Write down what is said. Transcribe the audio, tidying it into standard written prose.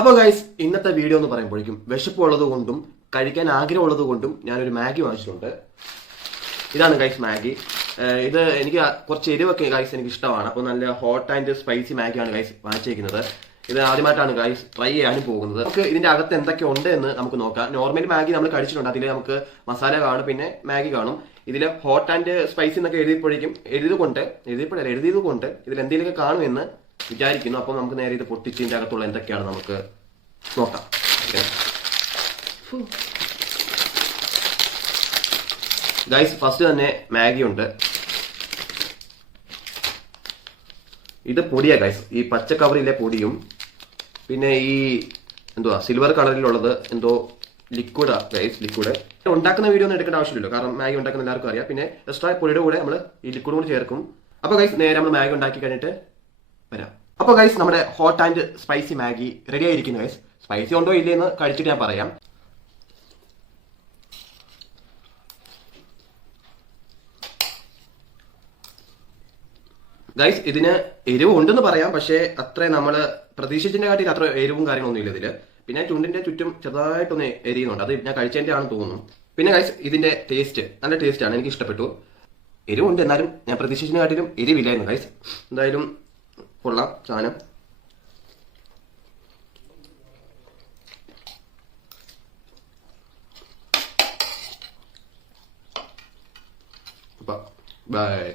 അപ്പോൾ ഗൈസ് ഇന്നത്തെ വീഡിയോ എന്ന് പറയുമ്പോഴേക്കും വിശപ്പുള്ളത് കൊണ്ടും കഴിക്കാൻ ആഗ്രഹമുള്ളത് കൊണ്ടും ഞാനൊരു മാഗി വാങ്ങിച്ചിട്ടുണ്ട്. ഇതാണ് ഗൈസ് മാഗി. ഇത് എനിക്ക് കുറച്ച് എരിവൊക്കെ ഗൈസ് എനിക്ക് ഇഷ്ടമാണ്. അപ്പോൾ നല്ല ഹോട്ട് ആൻഡ് സ്പൈസി മാഗിയാണ് ഗൈസ് വാങ്ങിച്ചിരിക്കുന്നത്. ഇത് ആദ്യമായിട്ടാണ് ഗൈസ് ട്രൈ ചെയ്യാനും പോകുന്നത്. നമുക്ക് ഇതിന്റെ അകത്ത് എന്തൊക്കെ ഉണ്ട് എന്ന് നമുക്ക് നോക്കാം. നോർമൽ മാഗി നമ്മൾ കഴിച്ചിട്ടുണ്ട്. അതിൽ നമുക്ക് മസാല കാണും, പിന്നെ മാഗി കാണും. ഇതിൽ ഹോട്ട് ആൻഡ് സ്പൈസി എന്നൊക്കെ എഴുതിയപ്പോഴേക്കും എഴുതിയത് കൊണ്ട് ഇതിൽ എന്തെങ്കിലുമൊക്കെ കാണുമെന്ന് വിചാരിക്കുന്നു. അപ്പോൾ നമുക്ക് നേരെ ഇത് പൊട്ടിച്ച് ഇതിന്റെ അകത്തുള്ള എന്തൊക്കെയാണ് നമുക്ക് നോക്കാം. ഗൈസ് ഫസ്റ്റ് തന്നെ മാഗി ഉണ്ട്. ഇത് പൊടിയാ ഗൈസ്, ഈ പച്ച കവറിലെ പൊടിയും പിന്നെ ഈ എന്തുവാ സിൽവർ കളറിലുള്ളത് എന്തോ ലിക്വിഡാ ഗൈസ്. ലിക്വിഡ് ഉണ്ടാക്കുന്ന വീഡിയോ ഒന്നും എടുക്കേണ്ട ആവശ്യമില്ലല്ലോ, കാരണം മാഗി ഉണ്ടാക്കുന്ന എല്ലാവർക്കും അറിയാം. പിന്നെ എക്സ്ട്രാ പൊടിയുടെ കൂടെ നമ്മൾ ഈ ലിക്വിഡ് കൂടി ചേർക്കും. അപ്പോൾ ഗൈസ് നേരെ നമ്മൾ മാഗി ഉണ്ടാക്കി കഴിഞ്ഞിട്ട് വരാം. അപ്പോൾ ഗൈസ് നമ്മുടെ hot and spicy Maggi ready ആയിരിക്കുന്നു ഗൈസ്. സ്പൈസി ഉണ്ടോ ഇല്ലയെന്ന് കഴിച്ചിട്ട് ഞാൻ പറയാം. ഗൈസ് ഇതിന് എരിവ് ഉണ്ടെന്ന് പറയാം, പക്ഷേ അത്ര നമ്മൾ പ്രതീക്ഷിച്ചതിന്റെ കാട്ടിൽ അത്ര എരിവും കാര്യങ്ങളൊന്നും ഇല്ല ഇതില്. പിന്നെ ചുണ്ടിന്റെ ചുറ്റും ചെറുതായിട്ടൊന്ന് എരിയുന്നുണ്ട്, അത് ഞാൻ കഴിച്ചതിന്റെ ആണെന്ന് തോന്നുന്നു. പിന്നെ ഗൈസ് ഇതിന്റെ ടേസ്റ്റ് നല്ല ടേസ്റ്റ് ആണ്, എനിക്ക് ഇഷ്ടപ്പെട്ടു. എരിവുണ്ട്, എന്നാലും ഞാൻ പ്രതീക്ഷിച്ചതിനെ കാട്ടിലും എരിവില്ലായിരുന്നു ഗൈസ്. എന്തായാലും കൊള്ളാം സാധനം. ബൈ.